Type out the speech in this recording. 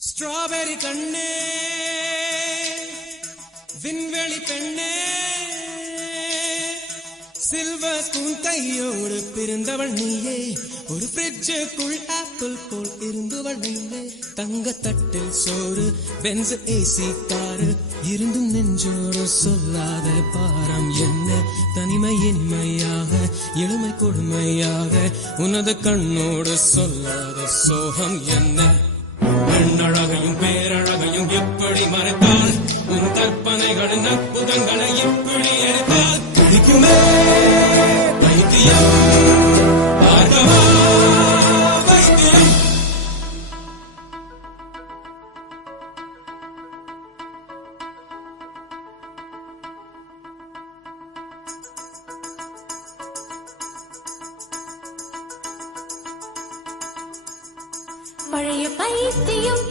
strawberry கண்ணே விண்வெளி பெண்ணே சில்வர் ஸ்பூன் கையோடு பிறந்தவள் நீயே ஒரு ஃப்ரிட்ஜுக்குள் ஆப்பிள் போல் இருந்தவள் நீயே தங்க தட்டில் சோறு பென்ஸ் ஏசி காரு இருந்தும் நெஞ்சோடு சொல்லாத பாரம் என்ன தனிமை இனிமையாக எளிமை கொடுமையாக உனது கண்ணோடு சொல்லாத சோகம் என்ன பெண்ணழகையும் பேரழகையும் எப்படி மறைத்தால் உன் கற்பனைகளின் அற்புதங்களை எப்படி எடுத்தால் பிடிக்குமே வைத்தியம் பார்க்கவா வைத்தியம் பழைய பைத்தியம்